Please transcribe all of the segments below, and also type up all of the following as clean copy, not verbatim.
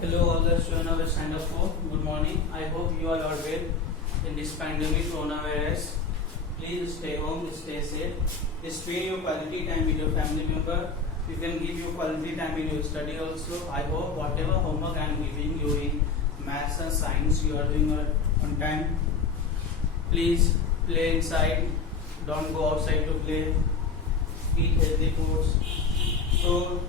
Hello, all the students of Stand Up for. Good morning. I hope you all are well in this pandemic coronavirus. Please stay home, stay safe. Spend your quality time with your family member. You can give your quality time in your study also. I hope whatever homework I am giving you in maths and science, you are doing it on time. Please play inside. Don't go outside to play. Eat healthy foods. So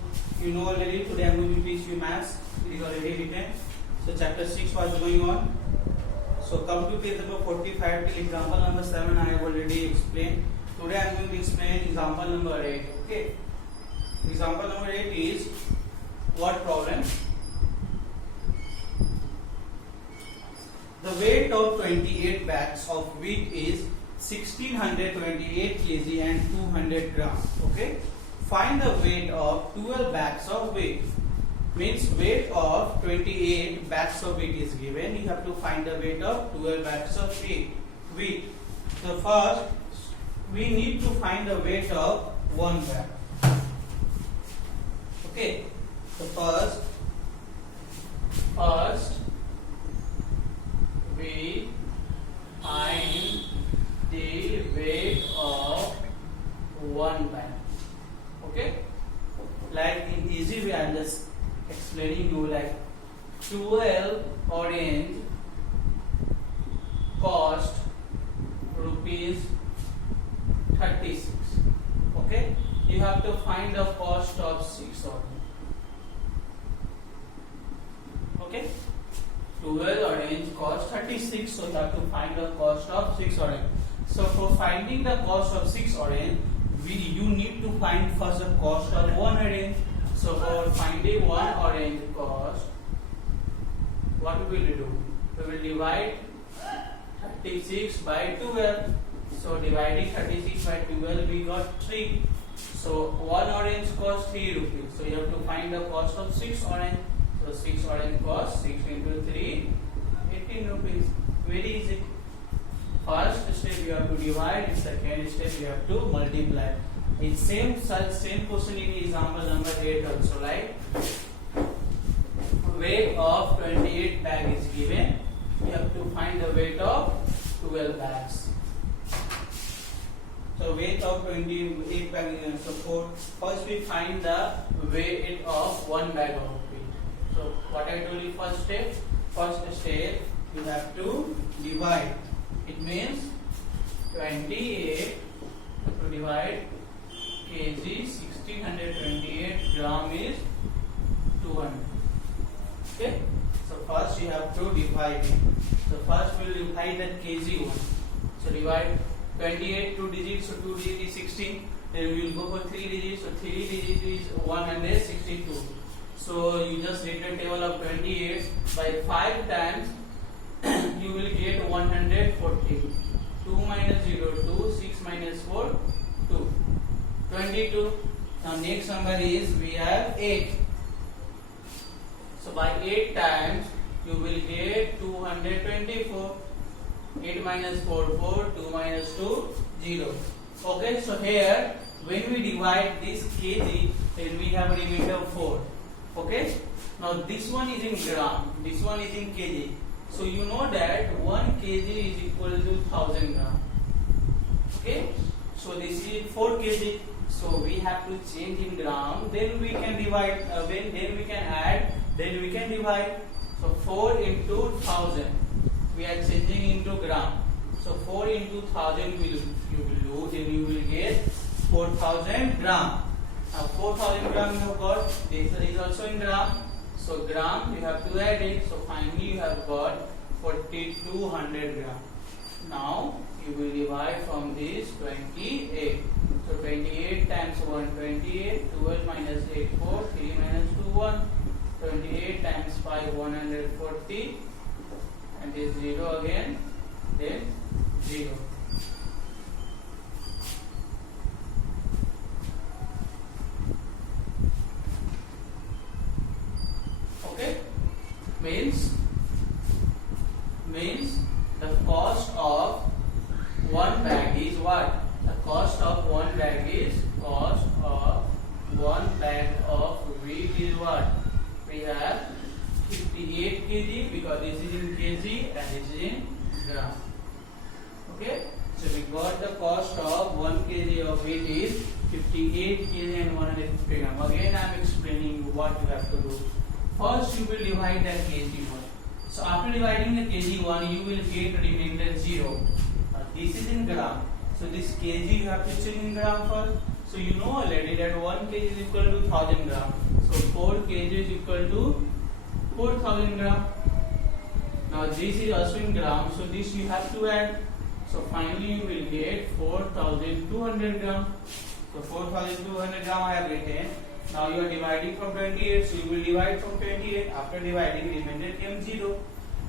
you know already. Today I am going to teach you maths. It is already written. So chapter 6 was going on. So come to page number 45 till example number 7 I have already explained. Today I am going to explain example number 8. Okay. Example number 8 is what problem? The weight of 28 bags of wheat is 1628 kg and 200 grams. Okay. Find the weight of 12 bags of wheat. Means weight of 28 bags of wheat is given. You have to find the weight of 12 bags of wheat. So first we need to find the weight of one bag. Okay. So first we find the weight of one bag. Okay. Like in easy way, I am just explaining you like 12 orange cost rupees 36. Okay, you have to find the cost of 6 orange. Okay, 12 orange cost 36, so you have to find the cost of 6 orange. So for finding the cost of 6 orange, you need to find first the cost of 1 orange. So for finding 1 orange cost, what we will do? We will divide 36 by 12. So dividing 36 by 12, we got 3. So 1 orange cost 3 rupees. So you have to find the cost of 6 orange. So 6 orange cost 6 into 3, 18 rupees. Very easy. First step you have to divide, and second step you have to multiply. In same question in example number 8 also, like weight of 28 bag is given. You have to find the weight of 12 bags. So weight of 28 bag. So first we find the weight of 1 bag of wheat. So what I told you, first step you have to divide. It means 28 to divide kg 1628 gram is 200. Okay. So first you have to divide it. So first we will divide that kg one. So divide 28 2 digits. So 2 digits is 16. Then we will go for 3 digits. So 3 digits is 162. So you just read the table of 28 by 5 times. You will get 140. 2 minus 0 2, 6 minus 4 2. 22. Now next number is we have 8. So by 8 times you will get 224. 8 minus 4 4, 2 minus 2 0. Okay, so here when we divide this kg, then we have a remainder of 4. Okay, now this one is in gram, this one is in kg. So you know that 1 kg is equal to 1000 gram. Okay, so this is 4 kg. So we have to change in gram. Then we can divide. Then we can add. Then we can divide. So 4 into 1000. We are changing into gram. So 4 into 1000 you will do. Then you will get 4000 gram. Now 4000 gram you have got. This is also in gram. So gram you have to add it. So finally you have got 4200 gram. Now you will divide from this 28. So 28 times 1 28. 12 minus 8 4. 3 minus 2 1. 28 times 5 140. And this 0 again. Then 0. Okay, means the cost of 1 bag is what? The cost of 1 bag is cost of 1 bag of wheat is what? We have 58 kg because this is in kg and this is in gram. Okay, so we got the cost of 1 kg of wheat is 58 kg and 150 gram. Again, I am explaining you what you have to do. First, you will divide the kg one. So after dividing the kg one, you will get remainder 0. This is in gram. So this kg you have to check in gram first. So you know already that 1 kg is equal to 1000 gram. So 4 kg is equal to 4000 gram. Now this is also in gram. So this you have to add. So finally you will get 4200 gram. So 4200 gram I have written. Now you are dividing from 28. So you will divide from 28. After dividing, remainder came 0.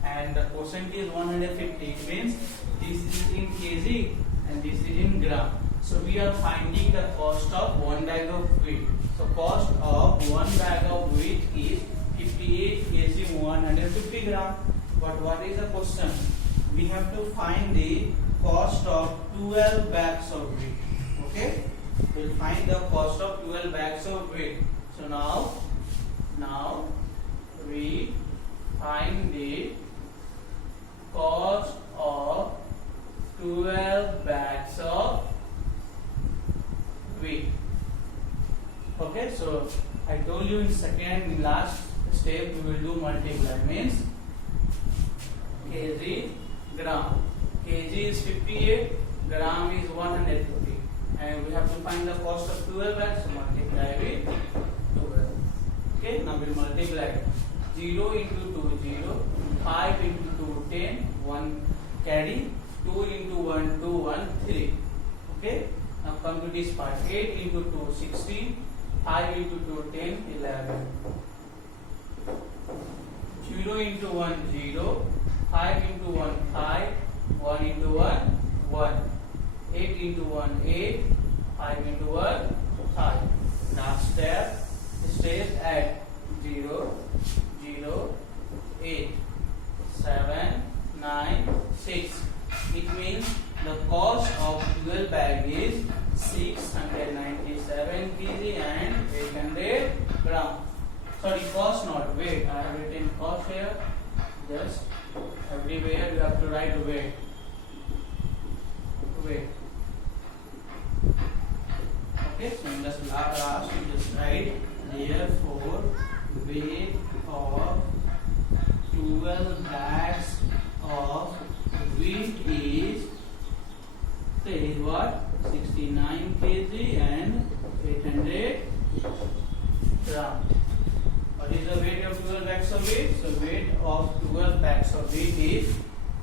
And the quotient is 150. It means this is in kg and this is in gram. So we are finding the cost of 1 bag of wheat. So cost of 1 bag of wheat is 58 kg 150 gram. But what is the question? We have to find the cost of 12 bags of wheat. Okay? We'll find the cost of 12 bags of wheat. So now we find the cost of 12 bags of wheat. Okay, so I told you in last step we will do multiply, means kg gram. Kg is 58, gram is 150, and we have to find the cost of 12 bags. So multiply with 12. Okay, now we multiply 0 into 2 0, 5 into 2 10, 1 carry, 2 into 1 2 1 3. Okay, now come to this part. 8 into 2 16, 5 into 2 10 11. 0 into 1 0, 5 into 1 5, 1 into 1 1, 8 into 1 8, 5 into 1 5. Last step stays at 0 0 8 7 9 6. It means the cost of 12 bag is 697 kg and 800 gram. Sorry, cost not weight. I have written cost here. Just everywhere you have to write weight. Weight. Okay, so in this last you just write therefore weight of 12 bags of wheat is what? 69 kg and 800 gram. What is the weight of 12 bags of wheat? So weight of 12 bags of wheat is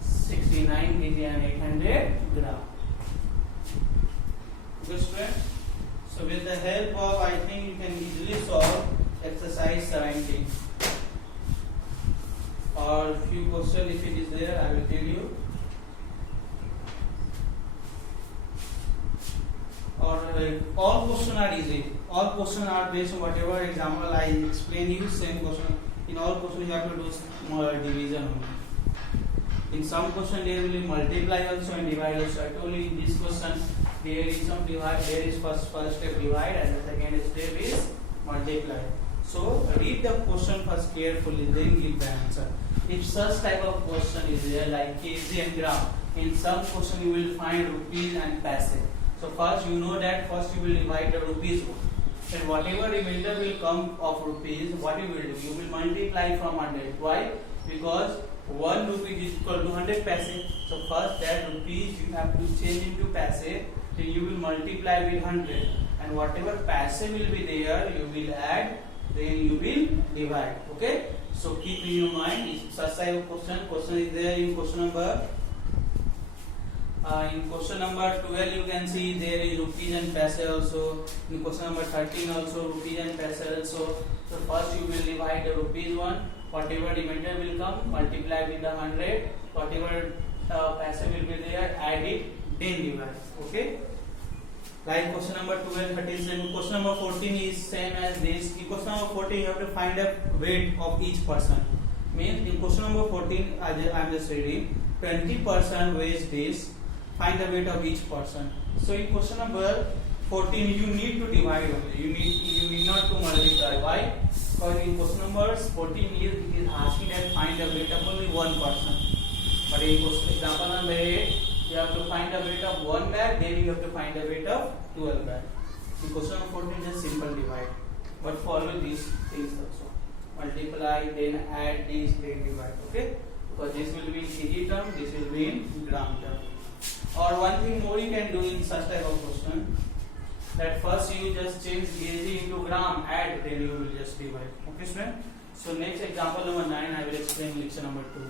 69 kg and 800 gram. Good friends. So with the help of, I think you can easily solve exercise 17. Or few questions if it is there, I will tell you. Or all questions are easy. All questions are based on whatever example I explain you. Same question. In all questions you have to do division only. In some question there will be multiply also and divide also. I told you in this question there is some divide. There is first step divide and the second step is multiply. So read the question first carefully, then give the answer. If such type of question is there like kg and gram, in some question you will find rupees and paise. So first you know that first you will divide the rupees and whatever remainder will come of rupees, what you will do? You will multiply from 100. Why? Because 1 rupee is equal to 100 paise. So first that rupees you have to change into paise. Then you will multiply with 100. And whatever paise will be there, you will add. Then you will divide. Okay? So keep in your mind. If such type of question is there in question number. In question number 12 you can see there is rupees and paise also. In question number 13 also rupees and paise also. So first you will divide the rupees one. Whatever remainder will come, multiply with the 100. Whatever paise will be there, add it, then divide. Okay. Like question number 12, 13, same. Question number 14 is same as this. In question number 14 you have to find the weight of each person. Means in question number 14 I am just reading. 20% weighs this. Find the weight of each person. So in question number 14 you need to divide only. You need not to multiply. Why? Because in question number 14 it is asking that find the weight of only one person. But in example number 8, you have to find the weight of one bag, then you have to find the weight of 12 bag. In question number 14 just simple divide. But follow these things also. Multiply, then add this, then divide. Okay? Because this will be in kg term, this will be in gram term. Or one thing more you can do in such type of question, that first you just change kg into gram, add, then you will just divide. Okay, student? So next example number 9, I will explain lecture number 2.